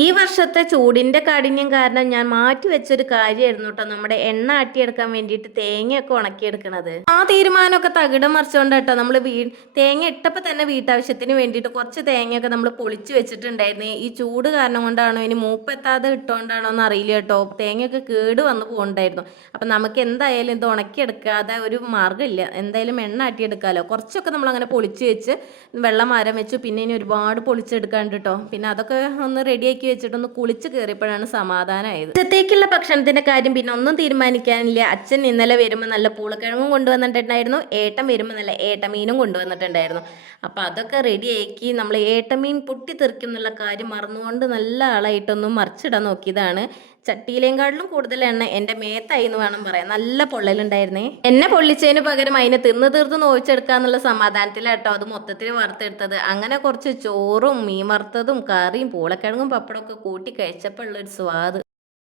ഈ വർഷത്തെ ചൂടിന്റെ കാഠിന്യം കാരണം ഞാൻ മാറ്റി വെച്ചൊരു കാര്യമായിരുന്നു കേട്ടോ നമ്മുടെ എണ്ണ ആട്ടിയെടുക്കാൻ വേണ്ടിയിട്ട് തേങ്ങയൊക്കെ ഉണക്കിയെടുക്കണത്. ആ തീരുമാനമൊക്കെ തകിടം മറിച്ചുകൊണ്ട് കേട്ടോ നമ്മൾ തേങ്ങ ഇട്ടപ്പോൾ തന്നെ വീട്ടാവശ്യത്തിന് വേണ്ടിയിട്ട് കുറച്ച് തേങ്ങയൊക്കെ നമ്മൾ പൊളിച്ച് വെച്ചിട്ടുണ്ടായിരുന്നു. ഈ ചൂട് കാരണം കൊണ്ടാണോ ഇനി മൂപ്പെത്താതെ ഇട്ടുകൊണ്ടാണോ എന്ന് അറിയില്ല കേട്ടോ, തേങ്ങയൊക്കെ കേട് വന്ന് പോകുന്നുണ്ടായിരുന്നു. അപ്പം നമുക്ക് എന്തായാലും ഇത് ഉണക്കിയെടുക്കാതെ ഒരു മാർഗ്ഗമില്ല, എന്തായാലും എണ്ണ ആട്ടിയെടുക്കാമല്ലോ. കുറച്ചൊക്കെ നമ്മളങ്ങനെ പൊളിച്ച് വെച്ച് വെള്ളം മരം വെച്ചു. പിന്നെ ഇനി ഒരുപാട് പൊളിച്ചെടുക്കാണ്ട് കേട്ടോ. പിന്നെ അതൊക്കെ ഒന്ന് റെഡിയാക്കി വെച്ചിട്ടൊന്ന് കുളിച്ച് കയറിയപ്പോഴാണ് സമാധാനമായത്. ഉച്ചത്തേക്കുള്ള ഭക്ഷണത്തിന്റെ കാര്യം പിന്നെ ഒന്നും തീരുമാനിക്കാനില്ല. അച്ഛൻ ഇന്നലെ വരുമ്പോൾ നല്ല പൂളക്കിഴങ്ങും കൊണ്ടുവന്നിട്ടുണ്ടായിരുന്നു, ഏട്ടൻ വരുമ്പോൾ നല്ല ഏട്ടമീനും കൊണ്ടുവന്നിട്ടുണ്ടായിരുന്നു. അപ്പം അതൊക്കെ റെഡിയാക്കി നമ്മൾ ഏട്ടമീൻ പൊട്ടിത്തെറിക്കും എന്നുള്ള കാര്യം മറന്നുകൊണ്ട് നല്ല ആളായിട്ടൊന്നും മറിച്ചിടാൻ നോക്കിയതാണ്. ചട്ടിയിലേക്കാട്ടിലും കൂടുതൽ എണ്ണ എൻ്റെ മേത്തായി എന്ന് വേണം പറയാം. നല്ല പൊള്ളലുണ്ടായിരുന്നേ. എന്നെ പൊള്ളിച്ചതിന് പകരം അതിനെ തിന്ന് തീർത്ത് നോവിച്ചെടുക്കാന്നുള്ള സമാധാനത്തിലാട്ടോ അത് മൊത്തത്തിൽ വറുത്തെടുത്തത്. അങ്ങനെ കുറച്ച് ചോറും മീൻ വറുത്തതും കറിയും പൂളക്കിഴങ്ങും പപ്പടമൊക്കെ കൂട്ടി കഴിച്ചപ്പോൾ ഉള്ളൊരു സ്വാദ്.